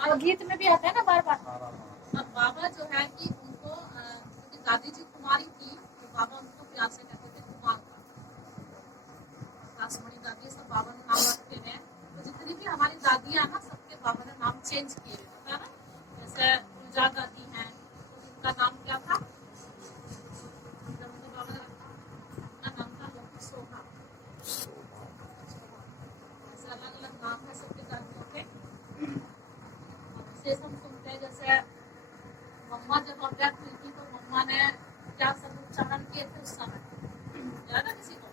और गीत में भी आता है ना बार बार। अब बाबा जो है कि उनको दादी जी कुमारी थी तो बाबा उनको प्यार से कहते थे कुमार आकाशमणि दादी सब बाबा ने नाम रखे हैं। तो जितनी भी हमारी दादियां ना सबके बाबा ने नाम चेंज किए पता ना। जैसे पूजा दादी हैं तो उनका नाम क्या था, बाबा ने उनका नाम था शोभा। ऐसे अलग अलग नाम है सबके दादियों के। से हम सुनते हैं जैसे मम्मा जब अज्ञात हुई थी तो मम्मा ने क्या सब उच्चारण किए थे उस समय याद है किसी को?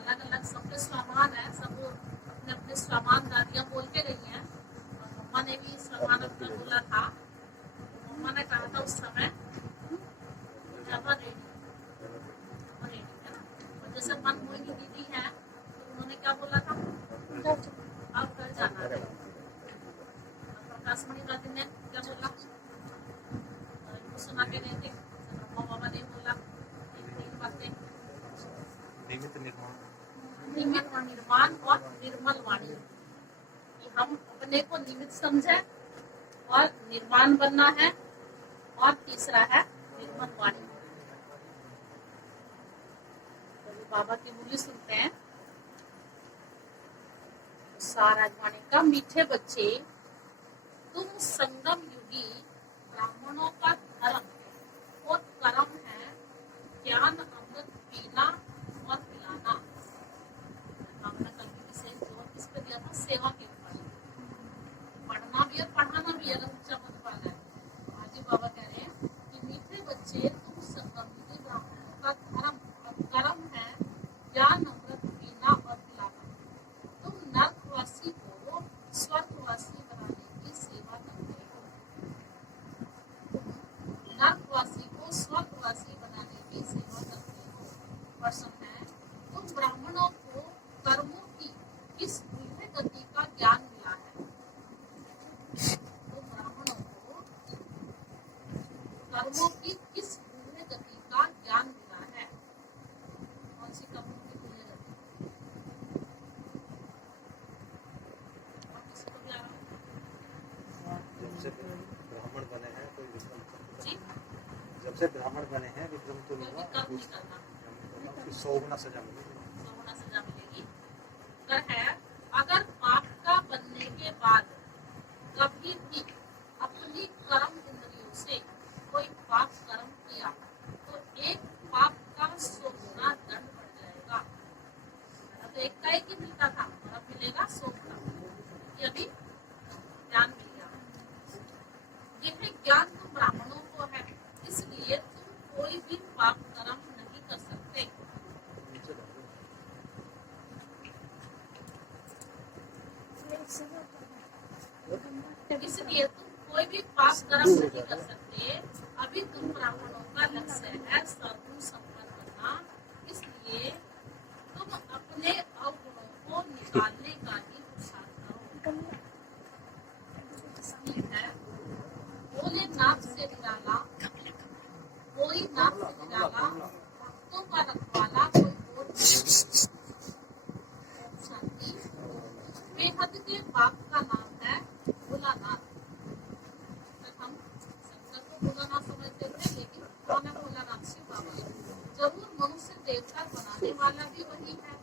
अलग अलग सबके सामान है, सब अपने अपने सामान दादियां बोल के गई हैं और मम्मा ने भी सामान अपना बोला था। तो मम्मा ने कहा था उस समय रेडी है ना। और जैसे मन मोहिनी दीदी है तो उन्होंने क्या बोला था, अब घर जाना है। आकाशमणि दादी ने क्या बोला, सुना के गए थे ब्रह्मा बाबा ने बोला तीन बातें, निमित्त निर्माण और निर्मल वाणी। कि हम अपने को निमित्त समझे और निर्माण बनना है, और तीसरा है निर्मल वाणी। तो बाबा की मूल्य सुनते हैं। सारा वाणी का मीठे बच्चे तुम संगम युगी ब्राह्मणों का धर्म और कर्म है ज्ञान अमृत पीना और पिलाना। हमने कल से जोर किस पे दिया था, सेवा के ऊपर। पढ़ना भी और पढ़ाना भी अगर ऊंचा मत पाना है। आज बाबा कह रहे हैं कि मीठे बच्चे तुम संगम युगी ब्राह्मणों का धर्म और कर्म है ज्ञान अमृत पीना और पिलाना। तुम नरकवासी को स्वर्गवासी बनाने की सेवा करते हो। नरकवासी को स्वर्गवासी बनाने की सेवा करते हो। प्रश्न है, तुम ब्राह्मणों को कर्मों की किस मूल्य गति का ज्ञान मिला है? तुम ब्राह्मणों को कर्मों की किस मूल्य गति का ज्ञान मिला है? कौन सी कर्मों की मूल्य गति? ब्राह्मण बने हैं कोई विक्रम जी? जब से ब्राह्मण बने हैं विक्रम तो नहीं कर्म नहीं करना, 100 गुना सजा मिलेगी। 100 गुना सजा मिलेगी। उत्तर है, अगर पाप का बनने के बाद कभी भी अपनी कर्म इंद्रियों से कोई पाप कर्म किया तो एक पाप का 100 गुना दंड बढ़ जाएगा। तो एक का एक ही मिलता था और अब मिलेगा 100 गुना। ये अभी ज्ञान मिल गया। यह ज्ञान तुम ब्राह्मणों को है, इसलिए तुम कोई भी पाप कर्म नहीं कर सकते। इसलिए तुम कोई भी पाप कर्म नहीं कर सकते। अभी तुम ब्राह्मणों का लक्ष्य है सर्वगुण संपन्न बनना, इसलिए तुम अपने अवगुणों को निकालने का ही पुरुषार्थ करो। है बोले नाक से निराला कोई नाक से निराला, भक्तों का रखवाला कोई और शांति। बेहद के बाप का नाम है भोलानाथ। हम शंकर को भोलानाथ समझते थे, लेकिन कौन है भोलानाथ? शिव बाबा। जरूर मनुष्य देवता बनाने वाला भी वही है।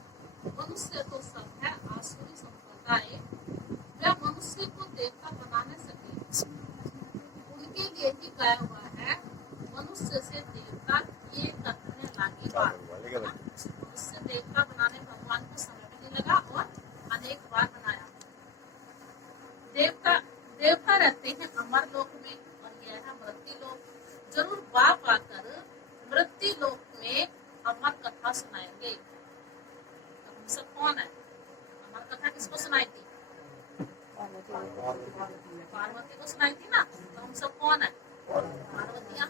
मनुष्य तो सब है आसुरी संप्रदाय, वह मनुष्य को देवता बना न सके। उनके लिए ही गाया हुआ है, मनुष्य से देवता ये करने लागी बात। मनुष्य देवता बनाने भगवान को समय भी नहीं लगा और अनेक बार बनाया। देवता रहते हैं अमर लोक में और यह है मृत्यु लोक। जरूर बाप आकर मृत्यु लोक में अमर कथा सुनाएंगे। हम सब कौन है? अमर कथा किसको सुनाई थी? पार्वती को सुनाई थी ना। तो हम सब कौन है? पार्वतियां।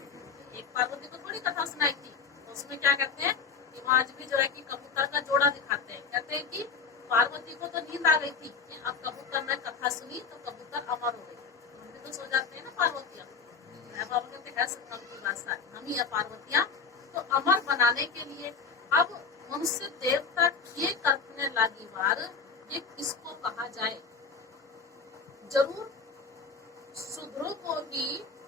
एक पार्वती को थोड़ी कथा सुनाई थी। तो उसमें क्या कहते हैं कि वहाँ आज भी जो है कि कबूतर का जोड़ा दिखाते हैं। कहते हैं कि पार्वती को तो नींद आ गई थी, अब कबूतर ने कथा सुनी तो कबूतर अमर हो गई। हम भी तो सो जाते हैं ना पार्वतियां। बाबा कहते हैं संगम की भाषा हम ही है पार्वतियां। तो अमर बनाने के लिए अब मनुष्य देवता ये करने लगी बार, ये किसको कहा जाए? जरूर शूद्रों को ही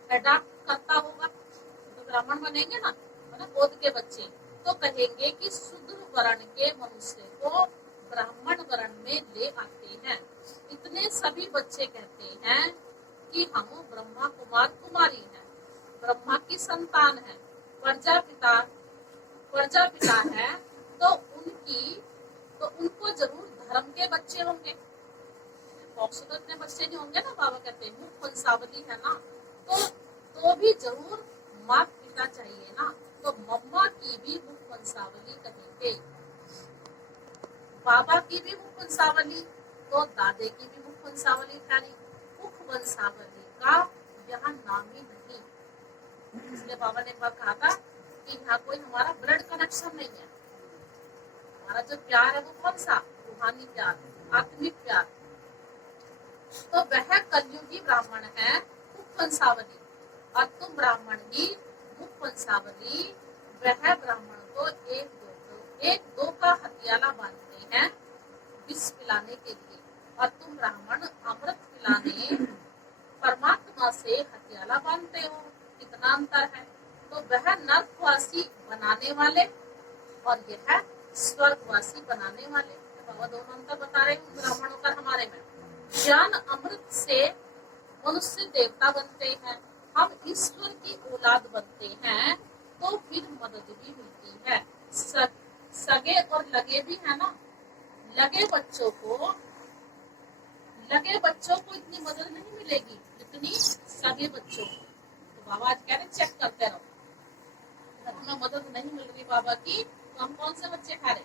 अडॉप्ट करता होगा। तो ब्राह्मण बनेंगे ना, है ना, गोद के बच्चे, तो कहेंगे कि शूद्र वर्ण के मनुष्य को ब्राह्मण वर्ण में ले आते हैं। इतने सभी बच्चे कहते हैं कि हम ब्रह्मा कुमार कुमारी हैं, ब्रह्मा की संतान है, प्रजापिता है, तो उनको जरूर धर्म के बच्चे होंगे। तो इतने बच्चे नहीं होंगे ना, बाबा कहते हैं मुख वंशावली है ना, तो भी जरूर माता पिता चाहिए ना, तो मम्मा की भी मुख वंशावली कहेंगे, बाबा की भी मुख वंशावली, तो दादे की भी मुख वंशावली ठहरी। मुख वंशावली का यहाँ नाम ही नहीं, इसलिए बाबा ने एक बार कहा था कि यहाँ कोई हमारा ब्लड कनेक्शन नहीं है। हमारा जो प्यार है वो कौन सा, रूहानी प्यार, आत्मिक प्यार। तो वह कलयुगी ब्राह्मण है मुख वंशावली, और तुम ब्राह्मण ही मुख वंशावली। वह ब्राह्मण को एक दो का हथियाला बांधते हैं विष पिलाने के लिए, और तुम ब्राह्मण अमृत पिलाने परमात्मा से हथियाला बांधते हो। कितना अंतर है। तो वह नरकवासी बनाने वाले और यह स्वर्गवासी बनाने वाले, बाबा दोनों अंतर बता रहे हैं ब्राह्मणों का हमारे में। ज्ञान अमृत से मनुष्य देवता बनते हैं, हम ईश्वर की औलाद बनते हैं, तो फिर मदद भी मिलती है। सगे और लगे भी है ना, लगे बच्चों को इतनी मदद नहीं मिलेगी जितनी सगे बच्चों को। तो बाबा आज कह रहे चेक करते रहो, अगर हमें मदद नहीं मिल रही बाबा की, तो हम कौन से बच्चे खा रहे,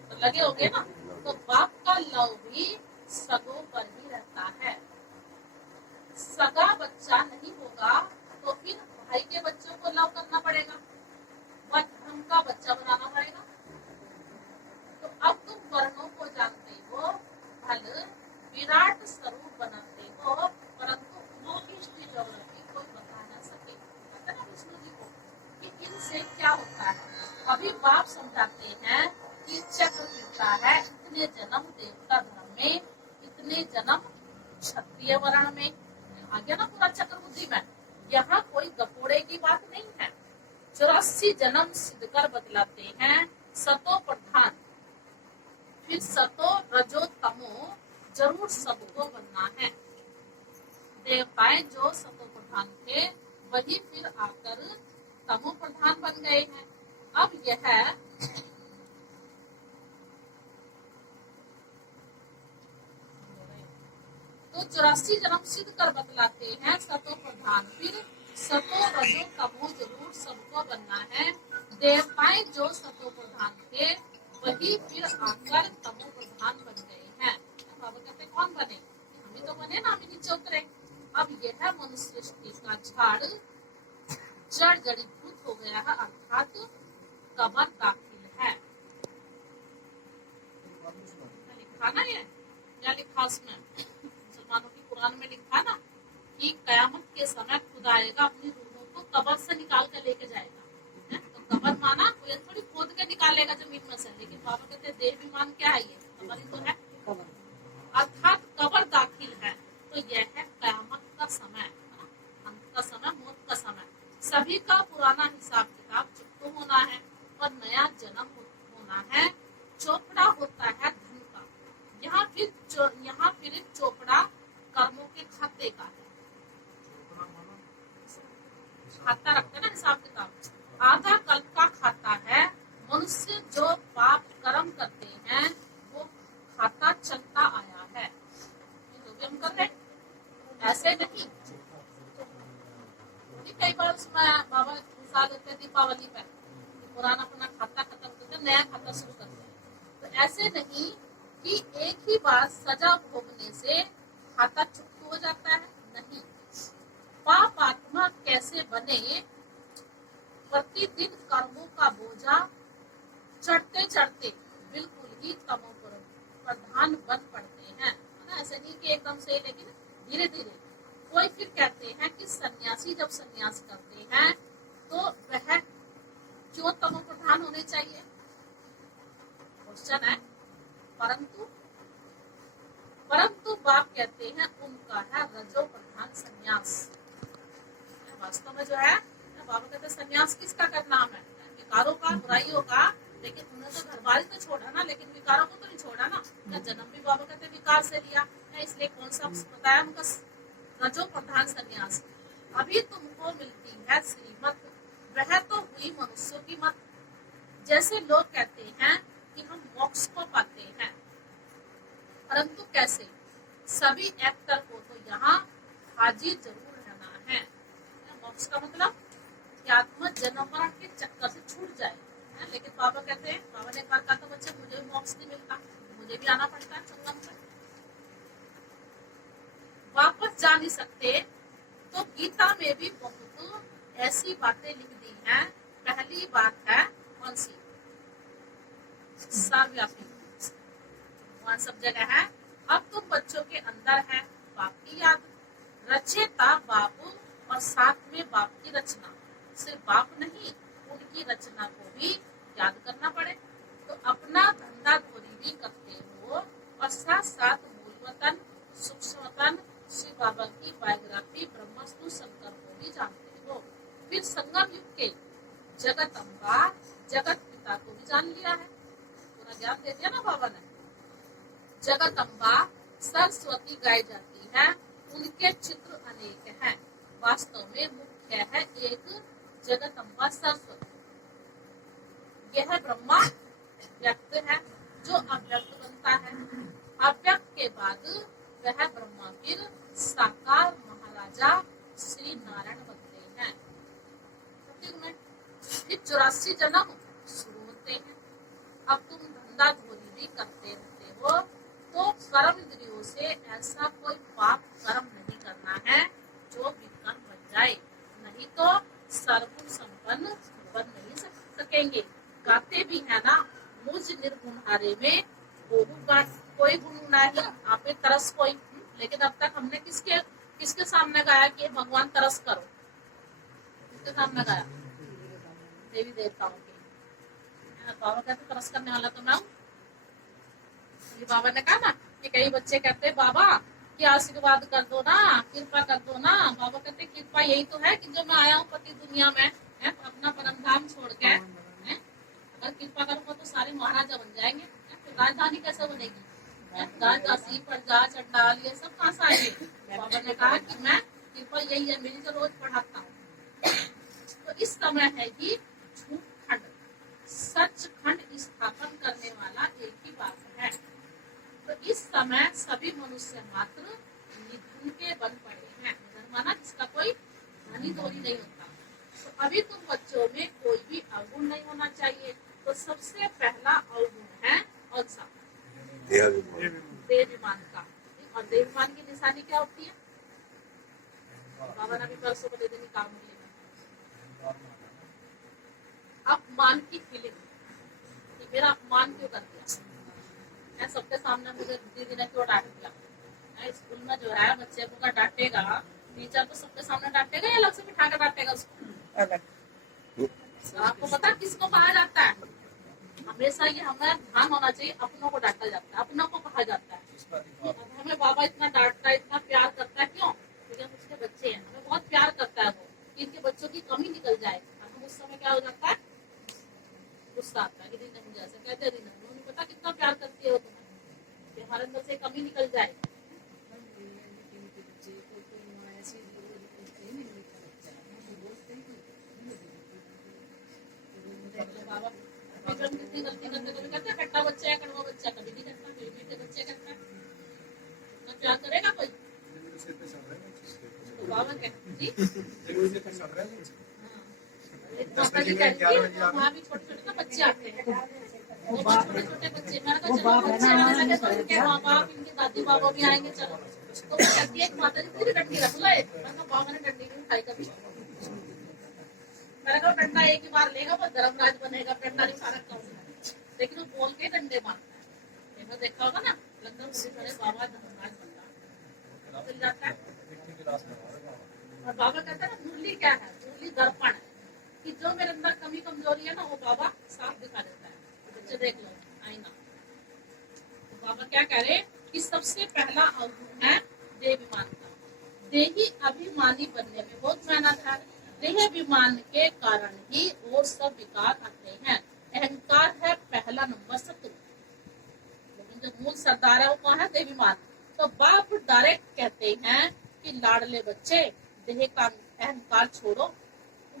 तो लगे होंगे ना। तो बाप का लव भी सगों पर ही रहता है। सगा बच्चा नहीं होगा तो फिर भाई के बच्चों को लव करना पड़ेगा, वह धर्म का बच्चा बनाना पड़ेगा। तो अब तुम वर्णों को जानते हो, फल विराट स्वरूप बनाते हो, परंतु मोहिष्ठी ज्योग्राफी कोई बता न सके। पता ना विष्णु जी को कि इनसे क्या होता है। अभी बाप समझाते हैं कि चक्र फिरता है, इतने जन्म देवता धर्म में, इतने जन्म क्षत्रिय वर्ण में, आ गया ना पूरा चक्र बुद्धि में। यहाँ कोई गपोड़े की बात नहीं है। 84 जन्म सिद्ध कर बतलाते हैं सतो प्रधान, फिर सतो रजो तमो जरूर सबको बनना है। देवताएं जो सतो प्रधान थे वही फिर आकर तमो प्रधान बन गए हैं। अब यह तो 84 जन्म सिद्ध कर बतलाते हैं सतो प्रधान, फिर सतो रजो तमो जरूर सबको बनना है। देवताएं जो सतो प्रधान थे वही फिर आकर तमो प्रधान बन गए हैं। बाबा कहते कौन बने, हम ही तो बने ना, हम ही नीचे उतरे। अब यह मनुष्य सृष्टि का झाड़ जड़ जड़ीभूत हो गया है, अर्थात कबर दाखिल है। लिखा ना, ये क्या लिखा उसमें, मुसलमानों की कुरान में लिखा ना कि कयामत के समय खुदा आएगा, अपनी रूहों को कबर से निकाल कर लेके जाएगा। तो कबर माना कोई थोड़ी खोद के निकालेगा जमीन में से, लेकिन बाबा कहते हैं देह विमान क्या है, ये कबर ही तो है, अर्थात कबर दाखिल है। तो यह है कयामत का समय, अंत का समय, मौत का समय। सभी का पुराना हिसाब किताब चुप होना है और नया जन्म होना है। चोपड़ा होता है धन का, यहाँ फिर चोपड़ा कर्मों के खाते का है। खाता रखते ना हिसाब किताब। आधा कल्प का खाता है। मनुष्य जो पाप कर्म करते हैं वो खाता चलता आया है, तो भी हम कर रहे, ऐसे नहीं। कई बार उसमें बाबा मिसाल देते हैं दीपावली पे, पुराना अपना खाता खत्म करते नया खाता शुरू करते हैं। तो ऐसे नहीं कि एक ही बार सजा भोगने से खाता चुप हो जाता है, नहीं। पाप आत्मा कैसे बने, प्रतिदिन कर्मों का बोझा चढ़ते चढ़ते बिल्कुल ही तमो प्रधान बन पड़ते हैं, ना। ऐसे नहीं कि एकदम से, लेकिन धीरे धीरे। कोई फिर कहते हैं कि सन्यासी जब सन्यास करते हैं तो वह क्यों तमो प्रधान होने चाहिए, क्वेश्चन है। परंतु बाप कहते हैं उनका है रजो प्रधान संन्यास। वास्तव में जो है बाबा कहते हैं संन्यास किसका करना है, विकारों का, बुराइयों का। लेकिन उन्होंने तो घरवाली तो छोड़ा ना, लेकिन विकारों को तो नहीं छोड़ा ना। क्या जन्म भी बाबा कहते विकार से लिया है, इसलिए कौन सा बताया उनका रजो प्रधान संन्यास। अभी तुमको मिलती है श्रीमत, वह तो हुई मनुष्यों की मत। जैसे लोग कहते हैं कि हम मोक्ष को पाते हैं, परंतु कैसे? सभी एक्टर को तो यहाँ हाजिर जरूर रहना है। मोक्ष का मतलब कि आत्मा जन्म मरण के चक्कर से छूट जाए। लेकिन बाबा कहते हैं, बाबा ने कहा था बच्चे मुझे भी मोक्ष नहीं मिलता, मुझे भी आना पड़ता है संगम पर। वापस जा नहीं सकते तो गीता में भी बहुत ऐसी बातें लिख दी हैं। पहली बात है कौन सी? सर्वव्यापी, वहां सब जगह है। अब तुम बच्चों के अंदर है बाप की याद, रचेता बाप और साथ में बाप की रचना। सिर्फ बाप नहीं, उनकी रचना को भी याद करना पड़े। तो अपना धंधा धोरी भी करते हो और साथ साथ मूल वतन, सूक्ष्म वतन, श्री बाबा की बायोग्राफी ब्रह्मस्तु शंकर को भी जानते हो। फिर संगम युग के जगत अम्बा, जगत पिता को भी जान लिया है, पूरा ज्ञान दे दिया ना बाबा ने। जगत अम्बा सरस्वती गाई जाती है, उनके चित्र अनेक हैं। वास्तव में मुख्य है एक जगत अम्बा सरस्वती। यह ब्रह्मा व्यक्त है जो अव्यक्त बनता है। अव्यक्त के बाद वह ब्रह्मा फिर साकार महाराजा श्री नारायण बनते हैं। फिर 84 जन्म शुरू होते हैं। अब तुम धंधा धोरी भी करते रहते हो, तो कर्म इंद्रियों से ऐसा कोई पाप कर्म नहीं करना है जो विकर्म बन जाए, नहीं तो सर्वगुण संपन्न बन नहीं सकेंगे। गाते भी है ना, मुझ निर्गुण हारे में कोई गुण नहीं, आप में तरस कोई। लेकिन अब तक हमने किसके सामने गाया कि भगवान तरस करो? किसके सामने गाया? देवी देवताओं के। बाबा कहते तरस करने वाला तो मैं हूँ। बाबा ने कहा ना कि कई बच्चे कहते हैं बाबा कि आशीर्वाद कर दो ना, कृपा कर दो ना। बाबा कहते कृपा यही तो है कि जो मैं आया हूँ पति दुनिया में अपना परम धाम छोड़ के, अगर कृपा करूंगा तो सारे महाराजा बन जाएंगे, तो राजधानी कैसे बनेगी? राजदासी, प्रजा, चंडाल ये सब कहाँ से आएंगे? बाबा ने कहा कि मैं कृपा यही है मेरी, जो रोज पढ़ाता हूँ। तो इस समय है कि झूठ खंड सच खंड स्थापन करने वाला एक ही बात है। तो इस समय सभी मनुष्य मात्र निधन के बन पड़े हैं। निधन माना जिसका कोई धनी धोरी नहीं होता। तो अभी तुम बच्चों में कोई भी अवगुण नहीं होना चाहिए। तो सबसे पहला अवगुण है कौन सा? देहाभिमान का। और देहाभिमान की निशानी क्या होती है? बाबा ने भी परसों को दे देनी काम में। अपमान की फीलिंग कि मेरा अपमान क्यों कर दिया, मैं सबके सामने मुझे दीदी ने क्यों डांट दिया। स्कूल में जो है बच्चे को डांटेगा, टीचर तो सबके सामने डांटेगा या अलग से बिठा कर डांटेगा उसको? आपको पता किसको कहा जाता है? हमेशा ये हमें ध्यान होना चाहिए, अपनों को डांटा जाता है, अपनों को कहा जाता है। हमें बाबा इतना डांटता है, इतना प्यार करता है, क्यों? क्योंकि हम उसके बच्चे हैं, हमें बहुत प्यार करता है वो, कि इनके बच्चों की कमी निकल जाए। हम उस समय क्या हो जाता है? गुस्सा आता है कि नहीं जैसे कहते नहीं, उन्हें पता कितना प्यार करती है वो तुम्हें, हमारे अंदर से कमी निकल जाए। बाबा कितनी गलती करते कभी कहते हैं खट्टा बच्चा है, कड़वा बच्चा, कभी नहीं करता, कभी मीठे बच्चे करता है। तो क्या करेगा कोई? तो बाबा कहते जी माता जी कहती है वहाँ भी छोटे छोटे ना बच्चे आते हैं, छोटे छोटे बच्चे। मैंने कहा चलो बच्चे आने लगे तो इनके माँ बाप, इनके दादी बाबा भी आएंगे, चलो। तो वो कहती है माता जी पूरी डंडी रख लो। मैंने कहा बाबा ने डंडी नहीं खाई कभी। मैंने कहा डंडा एक ही बार लेगा पर धर्मराज बनेगा, डंडा नहीं फारक करूंगा। लेकिन वो बोल के डंडे मारता है। तो देखा होगा ना लगता है बाबा धर्मराज बनता मिल जाता है। और बाबा कहता है ना मुरली क्या है? मुरली दर्पण है कि जो मेरे अंदर कमी कमजोरी है ना वो बाबा साफ दिखा देता है। बच्चे देख लो आईना। तो बाबा क्या कह रहे कि सबसे पहला अवगुण है देहाभिमान का। देही अभिमानी बनने में बहुत मेहनत है। देहाभिमान के कारण ही और सब विकार आते हैं। अहंकार है पहला नंबर शत्रु, लेकिन जो मूल सरदार है वो कौन है? देहाभिमान। तो बाप डायरेक्ट कहते हैं कि लाडले बच्चे देह का अहंकार छोड़ो,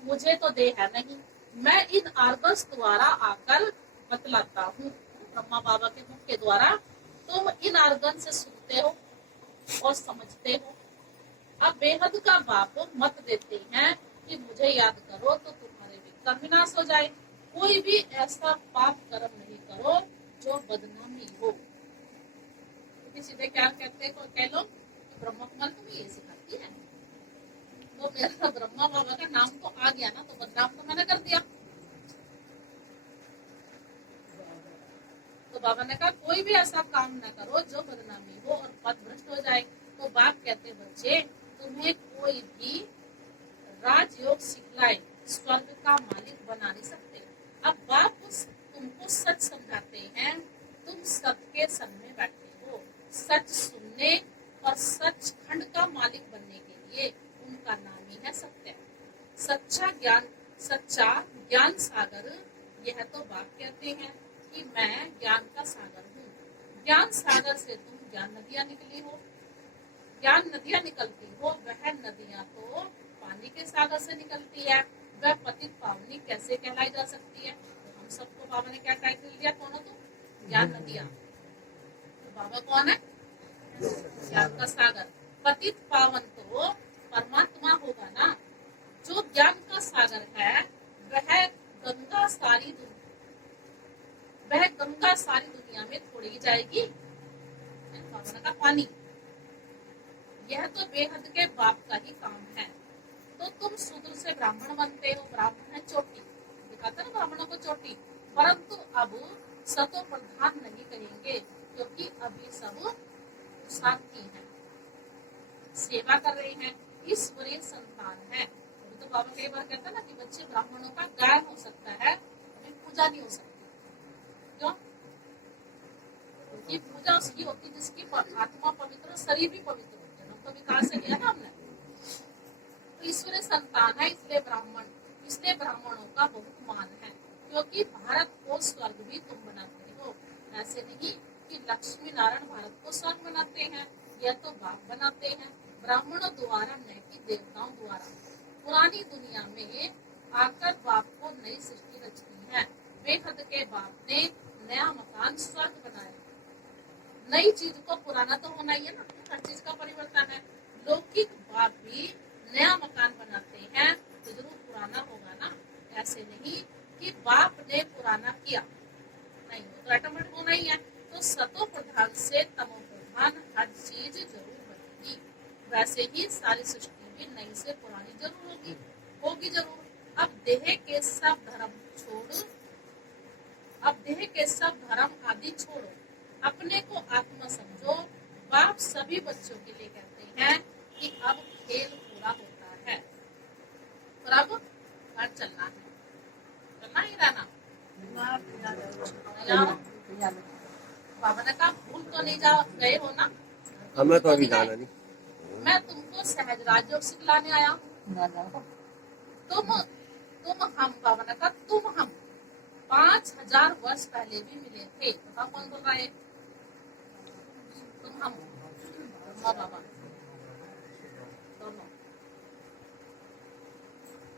मुझे तो देह है नहीं, मैं इन आर्गन्स द्वारा आकर बतलाता हूँ। ब्रह्मा बाबा के मुख के द्वारा तुम इन आर्गन से सुनते हो और समझते हो। अब बेहद का बाप मत देते हैं कि मुझे याद करो तो तुम्हारे विकार विनाश हो जाए। कोई भी ऐसा पाप कर्म नहीं करो जो बदनामी हो। तो सीधे क्या कहते हैं कह लो कि ब्रह्मा कुमार तुम्हें ये सिखाती है, तो मेरा ब्रह्मा बाबा का नाम तो आ गया ना, तो बदनाम तो मैंने कर दिया। तो बाबा ने कहा कोई भी ऐसा काम न करो जो बदनामी हो और पद भ्रष्ट हो जाए। तो बाप कहते बच्चे तुम्हें कोई भी राजयोग सिखलाए स्वर्ग का मालिक बना नहीं सकते। अब बाप तुमको सच समझाते हैं, तुम सत्य के सन में बैठे हो। सच सुनने और सच खंड का मालिक बनने के लिए उनका नाम ही है सत्य। सच्चा ज्ञान सागर, यह तो बाप कहते हैं कि मैं ज्ञान का सागर हूँ। ज्ञान सागर से तुम ज्ञान नदियाँ निकली हो, ज्ञान नदियाँ निकलती हो। वह नदियाँ तो पानी के सागर से निकलती है, वह पतित पावनी कैसे कहलाई जा सकती है? तो हम सबको बाबा ने क्या टाइटल दिया? कौन हो तुम? ज्ञान नदियाँ। तो बाबा कौन है? ज्ञान का सागर। पतित पावन तो परमात्मा होगा ना। जो ज्ञान का सागर है वह गंगा सारी दुनिया में थोड़ी ही जाएगी। बाबा का पानी, यह तो बेहद के बाप का ही काम है। तो तुम शूद्र से ब्राह्मण बनते हो। ब्राह्मण है चोटी, दिखाते ना ब्राह्मणों को चोटी। परंतु अब सतो प्रधान नहीं कहेंगे, क्योंकि अभी सब साथी हैं, सेवा कर रहे हैं, ईश्वरीय संतान है। तो बाबा कई बार कहता है ना कि बच्चे ब्राह्मणों का गायन हो सकता है, अभी पूजा नहीं हो सकती। क्यों? क्योंकि पूजा उसकी होती है जिसकी आत्मा पवित्र, शरीर भी पवित्र हो। जन्म तो विकास से लिया ना हमने। तो ईश्वरीय संतान है, इसलिए ब्राह्मणों का बहुत मान है। क्योंकि भारत को स्वर्ग भी तुम बनाते हो। ऐसे नहीं कि लक्ष्मी नारायण भारत को स्वर्ग बनाते हैं, यह तो बाप बनाते हैं ब्राह्मणों द्वारा, न कि देवताओं द्वारा। पुरानी दुनिया में आकर बाप को नई सृष्टि रचती है। बेहद के बाप ने नया मकान स्वर्ग बनाया। नई चीज को पुराना तो होना ही है ना, हर चीज का परिवर्तन है। लौकिक बाप भी नया मकान बनाते हैं तो जरूर पुराना होगा ना। ऐसे नहीं कि बाप ने पुराना किया, नहीं, तो ऑटोमेटिक होना ही है। तो सतो प्रधान से तमो प्रधान हर चीज जरूर बनेगी। वैसे ही सारी सृष्टि भी नई से पुरानी जरूर होगी जरूर। अब देह के सब धर्म आदि छोड़ो, अपने को आत्मा समझो। बाप सभी बच्चों के लिए कहते हैं कि अब खेल पूरा होता है और अब घर चलना है, चलना ही रहना। बाबा ने कहा भूल तो नहीं गए हो ना? हमें तो अभी जाना नहीं। मैं तुमको सहज राजयोग सिखलाने आया हूँ। तुम हम, बाबा ने कहा तुम हम 5000 वर्ष पहले भी मिले थे। तो कौन बोल रहा है? तुम हम, बाबा दोनों।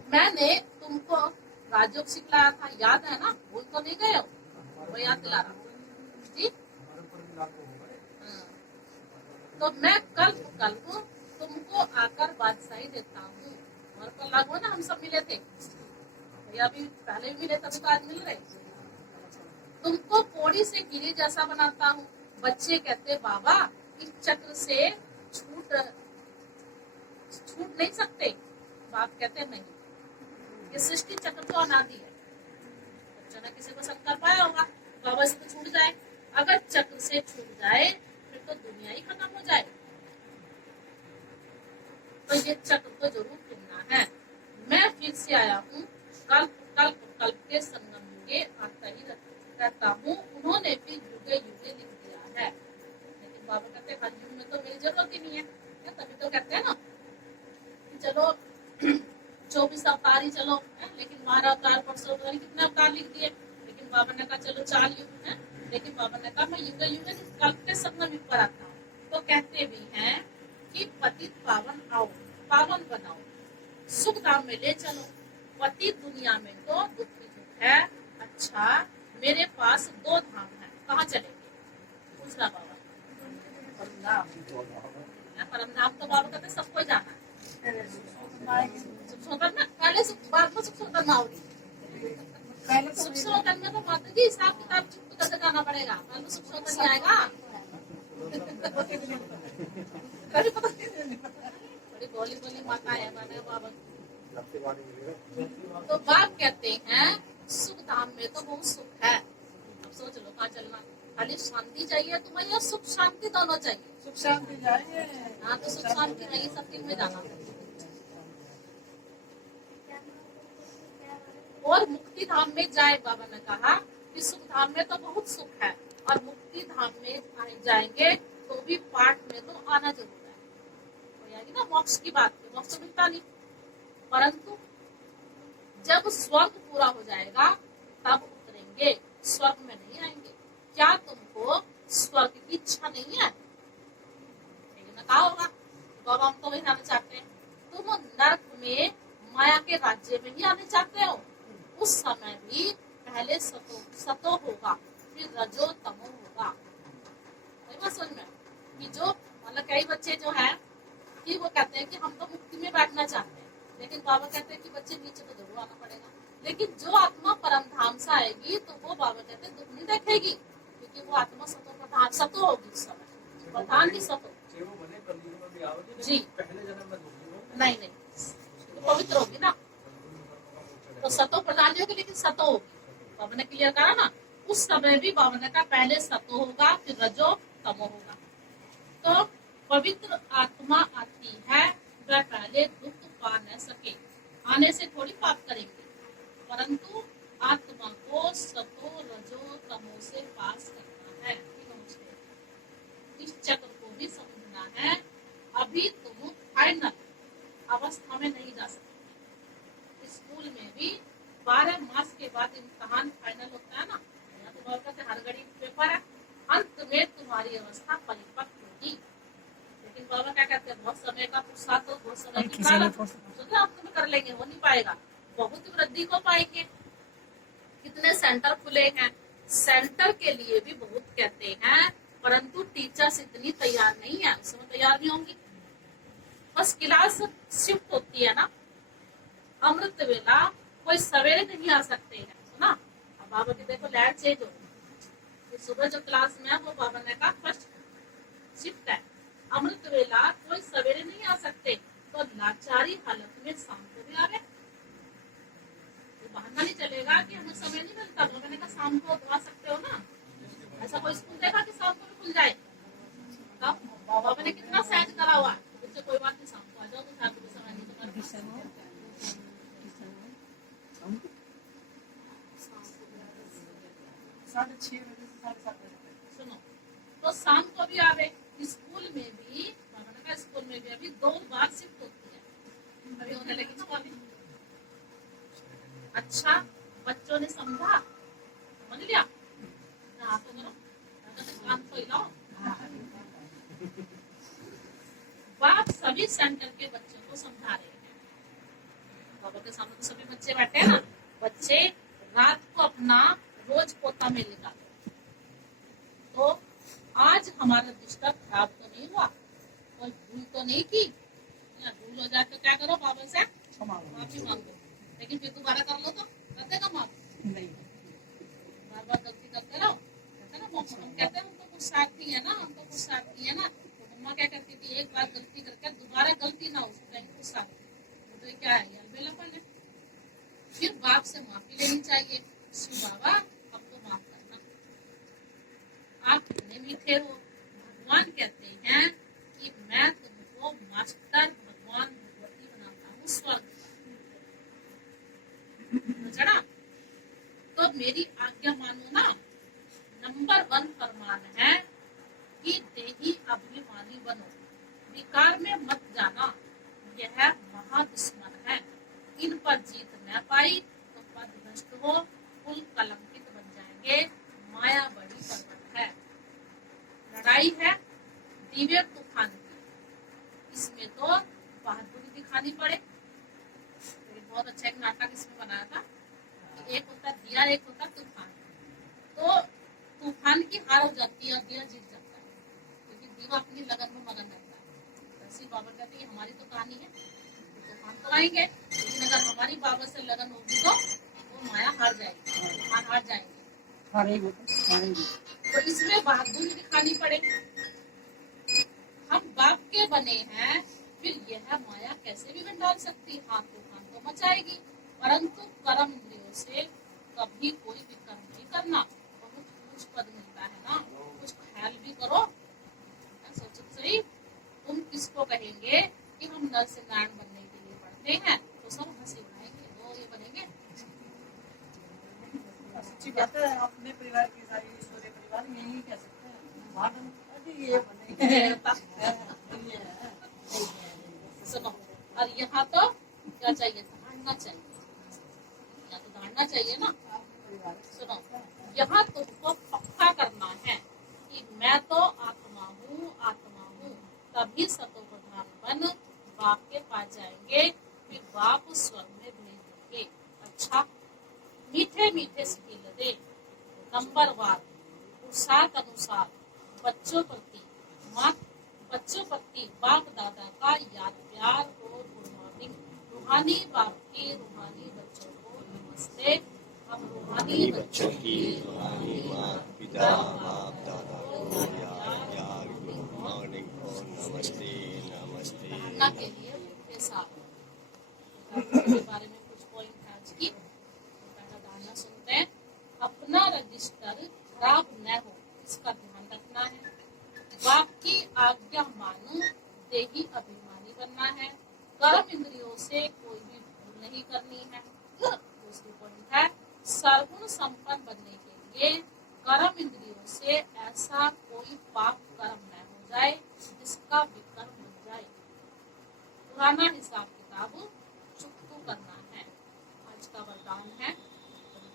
मैंने तुमको राजयोग सिखलाया था, याद है ना? भूल तो नहीं गए हो? वो याद दिला रहा जी। तो मैं कल्प तुमको आकर बादशाही देता हूँ। और कल लागू ना हम सब मिले थे, अभी पहले भी मिले, तभी तो आज मिल रहे। तुमको पौड़ी से गिरी जैसा बनाता हूँ। बच्चे कहते बाबा इस चक्र से छूट नहीं सकते। बाप कहते नहीं, ये सृष्टि चक्र तो अनादि है। बच्चों ने किसी को संकल्प आया होगा बाबा से तो छूट जाए। अगर चक्र से छूट जाए फिर तो दुनिया ही खत्म हो जाए। तो ये चक्र तो जरूर तोड़ना है। मैं फिर से आया हूँ, कल्प के संगम युगे आता ही रहता हूँ। उन्होंने भी युगे युगे लिख दिया है, लेकिन बाबा कहते भी हैं कि पतित पावन आओ, पावन बनाओ, सुख धाम में ले चलो। पति दुनिया में तो दुखी दुख है। अच्छा, मेरे पास 2 धाम है, कहाँ चलेंगे? पूछ रहा बाबा। परम धाम तो बाबा कहते सबको जाना है। सुख सोतन में पहले बाद में सुख सोतन होगी। सुख सोतन में तो माता जी हिसाब किताब चुप करके जाना पड़ेगा, पहले सुख सोतन नहीं आएगा। बड़ी बोली बोली माता है माने बाबा। तो बाप कहते हैं सुख धाम में तो बहुत सुख है। अब सोच लो कहाँ चलना, खाली शांति चाहिए तुम्हें या सुख शांति दोनों चाहिए? सुख शांति चाहिए। हाँ तो सुख शांति नहीं, सब दिन में जाना। और मुक्ति धाम में जाए, बाबा ने कहा कि सुख धाम में तो बहुत सुख है और मुक्ति धाम में जाएंगे तो भी पाठ में तो आना जरूर है। तो यानी ना मोक्ष की बात, मोक्ष तो मिलता नहीं, परंतु जब स्वर्ग पूरा हो जाएगा तब उतरेंगे, स्वर्ग में नहीं आएंगे। क्या तुमको स्वर्ग की इच्छा नहीं है? कहा होगा बाबा हम तो वही आना चाहते हैं। तुम नरक में माया के राज्य में ही आने चाहते हो। उस समय भी पहले सतो होगा, फिर रजो तमो होगा। समझ में कि जो मतलब कई बच्चे जो है कि वो कहते हैं कि हम तो मुक्ति में बैठना चाहते हैं, लेकिन बाबा कहते हैं कि बच्चे नीचे तो जरूर आना पड़ेगा। लेकिन जो आत्मा परम धाम से आएगी तो वो बाबा कहते हैं दुख नहीं देखेगी, क्योंकि वो आत्मा सतो प्रधान सतो होगी। उस समय प्रधान की सतो जी पहले जन्म में नहीं तो पवित्र होगी ना, तो सतो प्रधान होगी, लेकिन सतो होगी। बाबा ने क्लियर करा ना। उस समय भी बाबा ने कहा पहले सतो होगा फिर रजो तमो होगा। तो पवित्र आत्मा आती है, वह पहले दुख पा न सके, आने से थोड़ी पाप करेंगे, परंतु आत्मा को सतो रजो तमो से पास करना है। इस चक्र को भी समझना है। अभी तुम फाइनल अवस्था में नहीं जा सकते। स्कूल में भी 12 मास के बाद इम्तिहान फाइनल होता है ना, तो कहते हर घड़ी पेपर है, अंत में तुम्हारी अवस्था परिपक्व होगी। लेकिन बाबा क्या कहते हैं, बहुत समय का पुरुषार्थ तो बहुत समय निकाला, सोचा अब तुम कर लेंगे, हो नहीं पाएगा। बहुत वृद्धि को पाएंगे। कितने सेंटर खुले हैं, सेंटर के लिए भी बहुत कहते हैं, परंतु टीचर्स इतनी तैयार नहीं है, उस समय तैयार नहीं होंगी। बस क्लास शिफ्ट होती है ना, अमृत वेला कोई सवेरे नहीं आ सकते हैं, सुना। अब बाबा की देखो लाइट चेंज हो, सुबह जो क्लास में है वो बाबा ने कहा फर्स्ट शिफ्ट है। अमृत वेला कोई सवेरे नहीं आ सकते, तो लाचारी हालत में शाम को भी आ गए। तो बहाना नहीं चलेगा कि हमें समय नहीं मिलता। बाबा ने कहा शाम को आ सकते हो ना। ऐसा कोई स्कूल देखा कि शाम को भी खुल जाए? तब बाबा ने कितना सहज करा हुआ है, तो कोई बात नहीं, शाम को आ जाओ, तो शाम को समय नहीं तुम्हारे पास। सुनो, तो शाम को भी आवे। स्कूल में भी बाबा ने कहा स्कूल में भी अभी 2 बार शिफ्ट होती है, अभी होने लगी ना। अच्छा, बच्चों ने समझा, समझ लिया ना? तो करो, कान को हिलाओ। बाप सभी सेंटर के बच्चों को समझा रहे हैं। बाबा के सामने तो सभी बच्चे बैठे हैं ना। बच्चे रात को अपना रोज पोता में निकालो। तो आज हमारा रिश्ता खराब तो नहीं हुआ, कोई भूल तो नहीं की, या भूल हो जाए तो क्या करो, बाबा से माफी मांगो। लेकिन फिर दोबारा कर लो तो कर देगा माफी नहीं, बार बार गलती करते रहो। कहते ना हम कहते हैं हम तो कुछ साथी है ना, हम तो कुछ साथी है ना। तो मम्मा क्या करती थी, एक बार गलती करके दोबारा गलती ना हो, कुछ साथी तो क्या है, अलबेलापन है। फिर बाप से माफी लेनी चाहिए, बाबा अब तो माफ करना, आप कितने मीठे हो। भगवान कहते हैं कि मैं तुमको मास्टर भगवान भगवती बनाता हूँ स्वर्ग चढ़ा। तो मेरी आज्ञा मानो ना। नंबर 1 फरमान है कि देही अभिमानी बनो, विकार में मत जाना, यह महादुश्मन है। इन पर जीत न पाई तो पद भ्रष्ट हो, कुल कलंकित बन जाएंगे, माया बड़ी पर्वत है। लड़ाई है, दिव्य तूफान की। इसमें तो बहादुरी दिखानी पड़े। तो बहुत अच्छा एक नाटक इसमें बनाया था। एक होता दिया, एक होता तूफान। तो तूफान की हार हो जाती है और दिया जीत जाता है, क्योंकि दिया अपनी लगन में मगन रहता है। ऐसी बाबर कहते हैं हमारी तो कहानी है, तूफान तो आएंगे, लेकिन अगर हमारी बाबर से लगन होगी तो वो माया हार जाएगी, तूफान हार जाएंगे। तो इसमें बहादुरी दिखानी पड़े। हम बाप के बने हैं, फिर यह माया कैसे भी डाल सकती? हाँ, तूफान तो मचाएगी, परंतु कर्म इंद्रियों से कभी कोई भी कर्म नहीं करना। बहुत कुछ पद मिलता है ना, कुछ ख्याल भी करो। सोचो सही, तुम किसको कहेंगे कि हम नर से नारायण बनने के लिए पढ़ते हैं, तो सब हंसी उड़ाएंगे, वो ये बनेंगे। अच्छी बात है, अपने परिवार की सारी ईश्वरीय परिवार में यही कह सकते हैं ये बने। सुनो, और यहाँ तो क्या चाहिए? धारणा चाहिए, यहाँ तो धारणा चाहिए ना। सुनो, यहाँ तुमको पक्का करना है कि मैं तो आत्मा हूँ, आत्मा हूँ, तभी सतो प्रधान बन बाप के पास जाएंगे, फिर बाप स्वर्ग में भेज देंगे। अच्छा, मीठे मीठे स्किल दे, नंबर वार, पुरुषार्थ अनुसार बच्चों प्रति बाप दादा का याद प्यार और गुड मॉर्निंग। रूहानी बाप के रूहानी बच्चों को नमस्ते। हम रूहानी बच्चों की रूहानी पिता बाप दादा को यार गुड मॉर्निंग और नमस्ते नमस्ते। धारणा के लिए उनके साथ के बारे में कुछ पॉइंट है आज की। पहला धारणा सुनते हैं। अपना रजिस्टर खराब न हो, इसका ध्यान रखना है। बाप की आज्ञा मानो, देही अभिमानी बनना है। कर्म इंद्रियों से कोई भी भूल नहीं करनी है। दूसरी पॉइंट है, सर्वगुण संपन्न बनने के लिए कर्म इंद्रियों से ऐसा कोई पाप कर्म न हो जाए जिसका विकर्म बन जाए। पुराना हिसाब किताब चुकतू करना है। आज का वरदान है, तो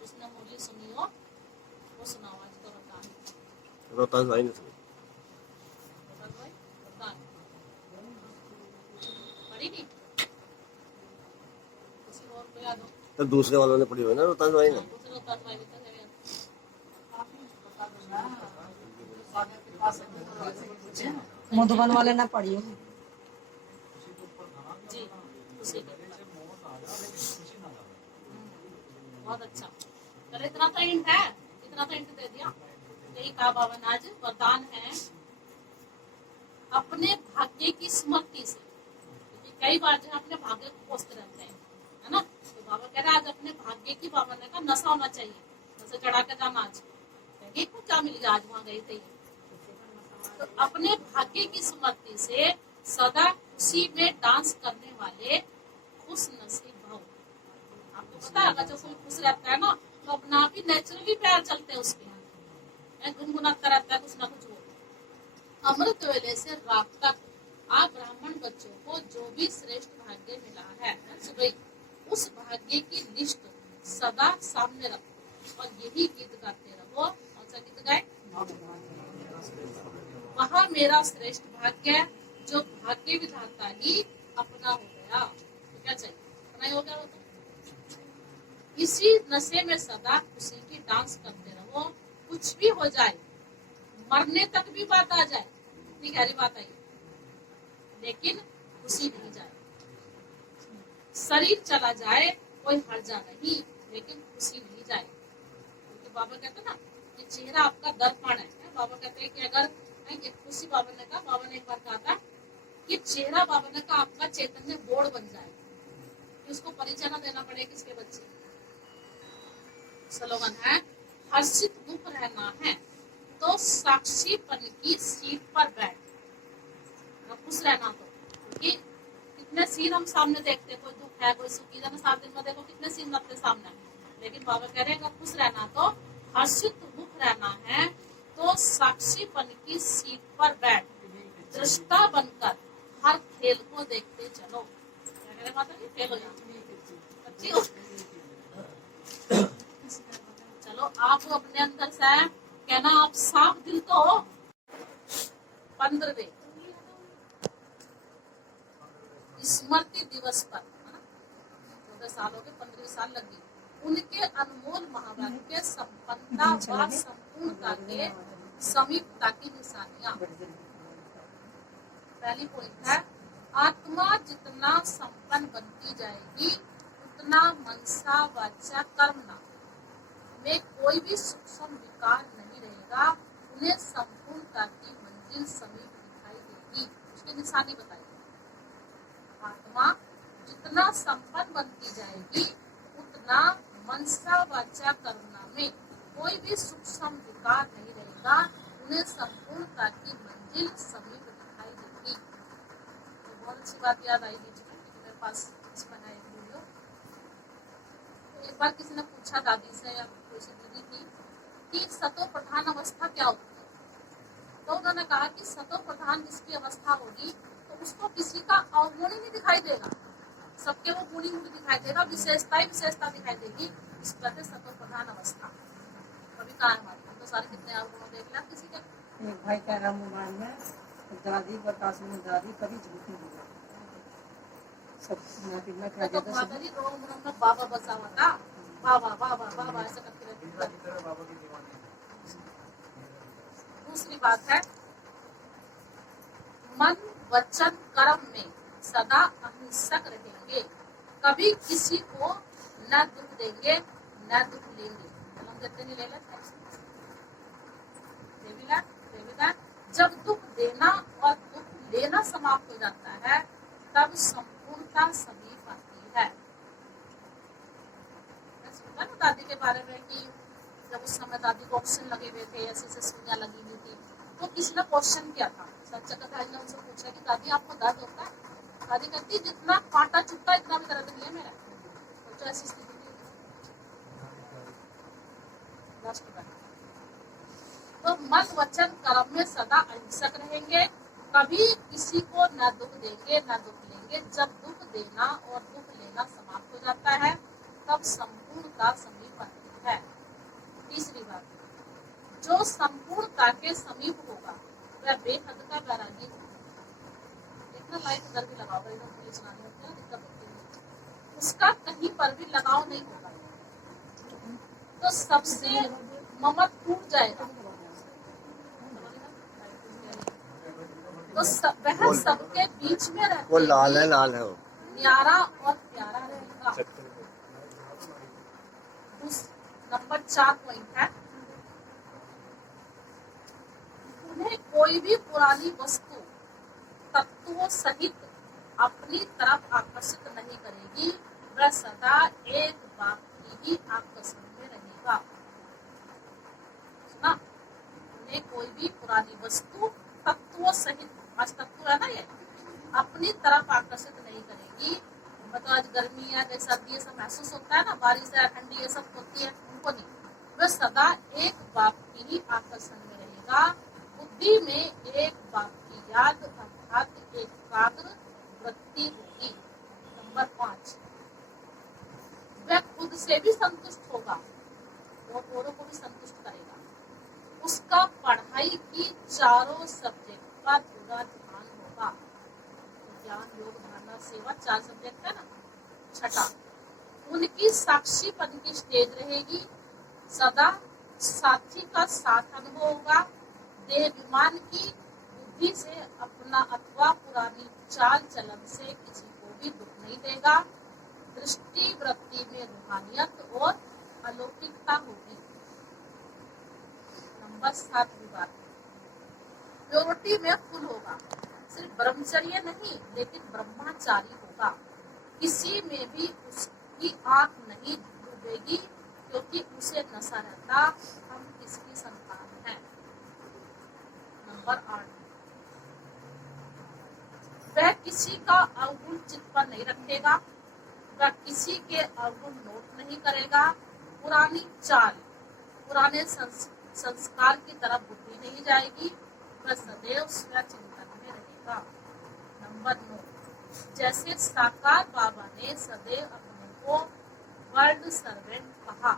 जिसने मुरली सुनी हो वो सुनाओ आज का वरदान। रोहतास भाई ने सुनी। पढ़ी नहीं? किसी और को याद हो? तो दूसरे वालों ने पढ़ी हुई ना रोहतास भाई ने। दूसरे रोहतास भाई भी तो है यार। मधुबन वाले ना पढ़ी हो। जी, उसी के बहुत अच्छा। चलो, इतना तो हिंट है, इतना तो हिंट दे दिया। यही कहा बाबा ने आज वरदान है अपने भाग्य की स्मृति से। क्योंकि कई बार जो अपने भाग्य को कोसते रहते हैं, है ना। तो बाबा कह रहे आज अपने भाग्य की, बाबा ने कहा नशा होना चाहिए, नशा चढ़ा के जाना। आज कहेंगे क्या मिल गया, आज वहाँ गए थे। तो अपने भाग्य की स्मृति से सदा खुशी में डांस करने वाले खुश नसीब भव। आपको पता है जो कोई खुश रहता है ना, तो अपना आप ही नेचुरली पैर चलते हैं उसके यहाँ, गुनगुनाता रहता है कुछ ना कुछ। अमृत वेले से रात तक आप ब्राह्मण बच्चों को जो भी श्रेष्ठ भाग्य मिला है, उस भाग्य की लिस्ट सदा सामने रखो और यही गीत गाते रहो। कौन सा गीत गाए? वहाँ मेरा श्रेष्ठ भाग्य, जो भाग्य विधाता ही अपना हो गया। तो क्या चाहिए? अपना ही हो गया वो तो। इसी नशे में सदा खुशी की डांस करते रहो। कुछ भी हो जाए, मरने तक भी बात आ जाए, इतनी गहरी बात आई, लेकिन खुशी नहीं जाए। शरीर चला जाए कोई हर्जा नहीं, लेकिन खुशी नहीं जाए। तो बाबा कहते ना कि चेहरा आपका दर्पण है। बाबा कहते हैं कि अगर एक खुशी, बाबा ने कहा, बाबा ने एक बार कहा था कि चेहरा, बाबा ने कहा आपका चैतन्य बोर्ड बन जाए कि उसको परिचय न देना पड़े किसके बच्चे। स्लोगन है, हर्षित दुख रहना है तो साक्षीपन की सीट पर बैठ। खुश रहना तो, क्योंकि कितने सीन हम सामने देखते, कोई दुख है कोई सुखी है, 7 दिन में देखो कितने सीन अपने सामने। लेकिन बाबा कह रहे हैं अगर खुश रहना तो हर्षित मुख रहना है तो साक्षीपन की सीट पर बैठ, दृष्टा बनकर हर खेल को देखते चलो। क्या कह रहे माता जी? फेल हो जाती हो। चलो, आप अपने अंदर से कहना आप साफ दिल तो हो। 15वें स्मृति दिवस पर, 14 साल हो गए, 15 साल लगी, उनके अनमोल महावाक्य के संपन्नता व संपूर्णता के समीपता की निशानियां। पहली पॉइंट है, आत्मा जितना संपन्न बनती जाएगी उतना मनसा वाचा कर्मणा में कोई भी सूक्ष्म विकार नहीं रहेगा, उन्हें संपूर्णता की मंजिल समीप दिखाई देगी। उसकी निशानी बताइए। आत्मा जितना संपन्न बनती जाएगी उतना मनसा वाचा कर्मणा में कोई भी सूक्ष्म विकार नहीं रहेगा, उन्हें संपूर्णता की मंजिल समीप दिखाई देगी। तो बहुत अच्छी बात याद आई बीच में, मेरे पास इसमें है एक वीडियो। एक बार किसी ने पूछा दादी से या कोई सी दीदी थी कि सतो प्रधान अवस्था क्या होती है, तो उन्होंने कहा कि सतो प्रधान जिसकी अवस्था होगी तो उसको किसी का अवगुण ही नहीं दिखाई देगा, सबके वो गुणी गुण दिखाई देगा, विशेषता ही विशेषता दिखाई देगी। इस कहते सतो प्रधान अवस्था। कभी कहा हमारे हम तो सारे कितने अवगुण देख लिया किसी के। एक भाई कह रहा मोबाइल में, दादी प्रकाश में दादी कभी झूठ नहीं बोला, सब खाना खा तो जाता माता जी रोग में बाबा बसा हुआ था, बाबा बाबा बाबा ऐसा करते रहते। दूसरी बात है, मन वचन कर्म में सदा अहिंसक रहेंगे, कभी किसी को न दुख देंगे न दुख लेंगे। हम देते नहीं ले लेते। जब दुख देना और दुख लेना समाप्त हो जाता है तब संपूर्णता समीप आती है। मैं सुना ना दादी के बारे में कि जब उस समय दादी को ऑक्सीजन लगे हुए थे, ऐसी से सुइयां लगी हुई थी, तो किसी ने क्वेश्चन किया था, सच्चा भाई ने उनसे पूछा कि दादी आपको दर्द होता है? दादी कहती जितना कांटा चुभता है इतना भी दर्द नहीं है मेरा। तो ऐसी स्थिति तो मन वचन कर्म में सदा अहिंसक रहेंगे, कभी किसी को न दुख देंगे न दुख लेंगे। जब दुख देना और दुख लेना समाप्त हो जाता है तब संपूर्णता समीप आती है। तीसरी बात, जो संपूर्णता के समीप होगा वह बेहद का वैरागी होगा। इतना लाइट उधर भी लगाओ, पुलिस लाने में क्या दिक्कत होती है, उसका कहीं पर भी लगाव नहीं होगा, तो सबसे ममत टूट जाएगा, तो वह सबके बीच में रहते वो लाल है, लाल है वो। न्यारा और प्यारा रहेगा। नंबर 4 पॉइंट है, उन्हें कोई भी पुरानी वस्तु तत्वों सहित अपनी तरफ आकर्षित नहीं करेगी, वह सदा एक बात की ही आकर्षण में रहेगा। सुना? उन्हें कोई भी पुरानी वस्तु तत्वों सहित, आज तत्व है ना ये, अपनी तरफ आकर्षित नहीं करेगी। मतलब आज गर्मी है, कई सर्दी, सब महसूस होता है ना, बारिश है, ठंडी, ये सब होती है, उनको नहीं। वह सदा एक बात की ही आकर्षण में रहेगा। बुद्धि में एक बात की याद अर्थात एकाग्र वृत्ति होगी। नंबर 5, वह खुद से भी संतुष्ट होगा, वो औरों को भी संतुष्ट करेगा। उसका पढ़ाई की चारों सब्जेक्ट का पूरा ध्यान होगा। ज्ञान, योग, धारणा, सेवा, 4 सब्जेक्ट है ना। 6, उनकी साक्षीपन की स्टेज रहेगी, सदा साथी का साथ अनुभव होगा। देहाभिमान की बुद्धि से अपना अथवा पुरानी चाल चलन से किसी को भी दुख नहीं देगा। दृष्टि वृत्ति में रूहानियत और अलौकिकता होगी। नंबर 7 बात, प्योरिटी में फुल होगा, सिर्फ ब्रह्मचर्य नहीं लेकिन ब्रह्मचारी होगा। किसी में भी उसकी आंख नहीं डूबेगी क्योंकि उसे नशा रहता हम किसकी संतान हैं। नंबर 8, वह किसी का अवगुण चित्त पर नहीं रखेगा, वह किसी के अवगुण नोट नहीं करेगा। पुरानी चाल, पुराने संस्कार की तरफ बुद्धि नहीं जाएगी, वह सदैव स्वयं चिंतन में रहेगा। नंबर 9, जैसे साकार बाबा ने सदैव अपने को वर्ल्ड सर्वेंट कहा,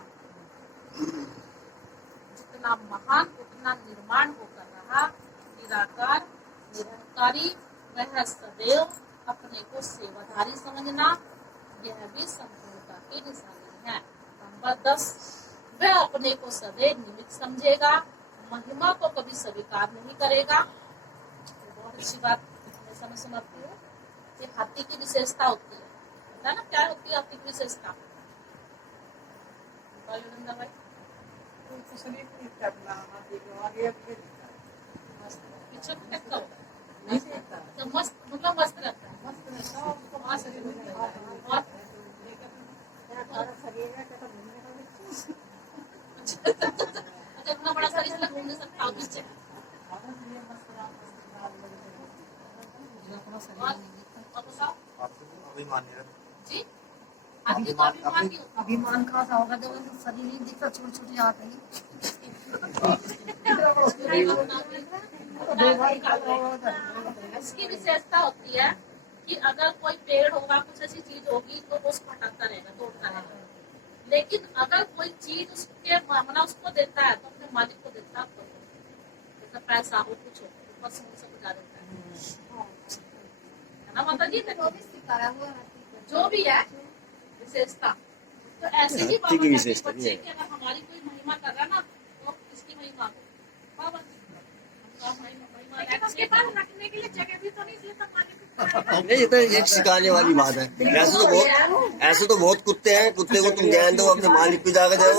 जितना महान उतना निर्माण होकर रहा। निराकार निरंकारी वह सदैव अपने को सेवाधारी समझना, यह भी संपूर्णता की निशानी है। नंबर 10, वह अपने को सदैव निमित्त समझेगा, महिमा को कभी स्वीकार नहीं करेगा। बहुत अच्छी बात मैं समझती हूँ कि हाथी की विशेषता होती है, पता है ना क्या होती है हाथी की विशेषता? योगेंद्र भाई उनको शरीर नहीं करना, हाथी को आगे आगे पीछे को देखता होगा नहीं देखता, तो मस्त, मतलब मस्त रहता है। मस्त रहता है, उसको वहाँ शरीर में देखता है। और हमारा शरीर है तो घूमने का भी अच्छा, इतना बड़ा शरीर से घूम नहीं सकता हूँ पीछे। और बताओ अभिमान नहीं रखते। जी, आपकी को अभिमान नहीं होता। अभिमान कहाँ था होगा जब उनको शरीर नहीं दिखता, छोटी छोटी आ गई। इसकी विशेषता होती है कि अगर कोई पेड़ होगा, कुछ ऐसी चीज होगी तो वो उसको हटाता रहेगा, तोड़ता रहेगा। लेकिन अगर कोई चीज उसके मामला उसको देता है तो अपने मालिक को देता है, जैसे पैसा हो, कुछ हो, ऊपर से मुझसे बुझा देता है ना माता जी? जो भी है विशेषता, तो ऐसे ही हाथी की विशेषता बच्चे की अगर हमारी कोई महिमा कर रहा है ना, तो इसकी महिमा बाबा लेकिन उसके पास रखने के लिए जगह भी तो नहीं, इसलिए तो मालिक नहीं, ये तो एक सिखाने वाली बात है। ऐसे तो बहुत कुत्ते हैं, कुत्ते को तुम ज्ञान दो, अपने मालिक पे जाकर जाओ।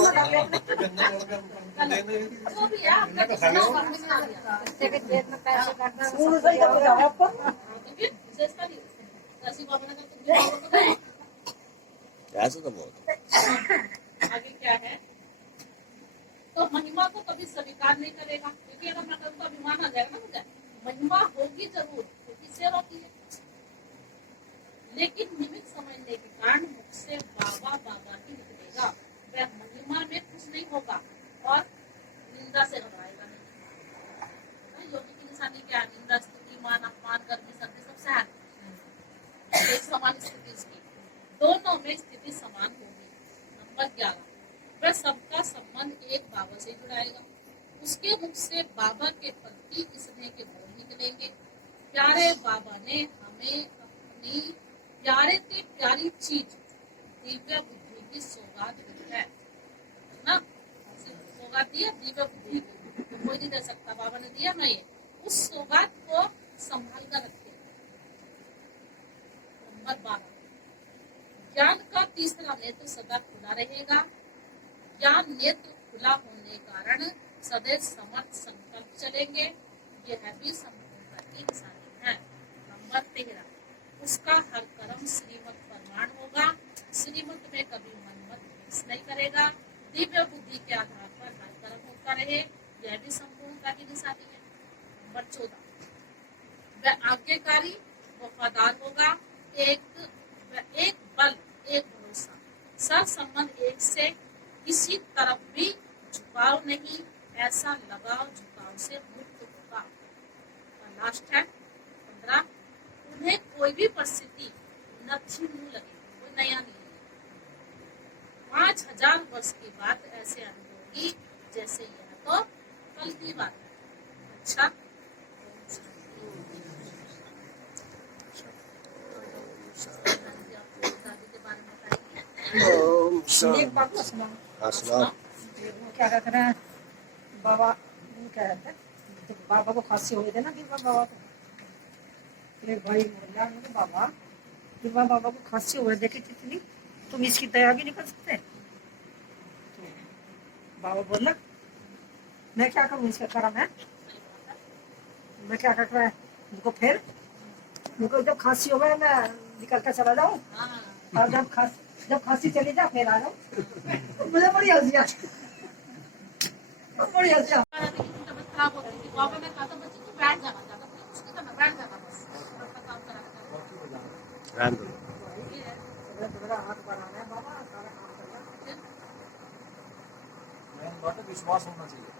जो भी है हमने तो सुना होगा, हमने सुना दिया। विशेषता नहीं ऐसी बाबा ने कहा, ऐसे तो बहुत आगे क्या है? तो महिमा को कभी स्वीकार नहीं करेगा, क्योंकि अगर मैं करूँ तो अभिमान आ जाएगा ना मुझे। महिमा होगी जरूर, क्योंकि सेवा की है, लेकिन निमित्त समझने के कारण मुख से बाबा बाबा ही निकलेगा। वह महिमा में खुश नहीं होगा और निंदा से घबराएगा नहीं। योगी की निशानी क्या है? निंदा, स्तुति, मान, अपमान, गर्मी, सर्दी सब सहन, एक समान स्थिति इसकी, दोनों में स्थिति समान होगी। नंबर 11, वह सबका संबंध एक बाबा से जुड़ाएगा। उसके मुख से बाबा के प्रति स्नेह के बोल निकलेंगे। प्यारे बाबा ने हमें अपनी प्यारे से प्यारी चीज दिव्य बुद्धि की सौगात दी है ना, सौगात दी है दिव्य बुद्धि की, तो कोई नहीं दे सकता, बाबा ने दिया ना। ये उस सौगात को संभाल कर रखे। नंबर 12, ज्ञान का तीसरा नेत्र सदा खुला रहेगा। ज्ञान नेत्र खुला होने कारण सदैव समर्थ संकल्प चलेंगे, यह भी संपूर्णता की निशानी है। नंबर 13, उसका हर कर्म श्रीमत प्रमाण होगा, श्रीमत में कभी मनमत मिक्स नहीं करेगा। दिव्य बुद्धि के आधार पर हर कर्म होता रहे, यह भी संपूर्णता की निशानी है। नंबर 14, वह आज्ञाकारी वफादार होगा, एक बल एक भरोसा, सब संबंध एक से, किसी तरफ भी झुकाव नहीं, ऐसा लगाव झुकाव से मुक्त होगा। और लास्ट है 15, उन्हें कोई भी परिस्थिति नथी मुंह लगे, कोई नया नहीं है। 5000 वर्ष की बात ऐसे अनुभव होगी जैसे यह तो कल की बात है। अच्छा, दादी के बारे में बताइए। ओम एक शांति। बात को सुना, हाँ सुनाओ। वो क्या कहते हैं बाबा, वो क्या कहते हैं, जब बाबा को खांसी हुई थी ना, गिरवा बाबा को, एक भाई बोला मुझे, बाबा गिरवा बाबा को खांसी हुई, देखी कितनी, तुम इसकी दया भी नहीं कर सकते? तो बाबा बोला, मैं क्या करूँ, इसका कर्म है, मैं क्या कर रहा है उनको, फिर उनको जब खांसी हो गया मैं निकल कर चला जाऊँ, और जब खांसी चली जा फिर आ जाओ। मुझे बड़ी हंसी आती, बड़ी हंसी आती। तबियत खराब होती थी, बाबा ने कहा था बच्चे तू बैठ जाना, ज्यादा कुछ नहीं करना, बैठ जाना बस, अपना काम करा कर। रहने दो। मेरा हाथ बढ़ाना है बाबा, सारा काम करना है। मेन बात है विश्वास होना चाहिए।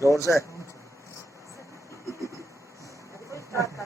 जोर से। कोई स्टार्ट कर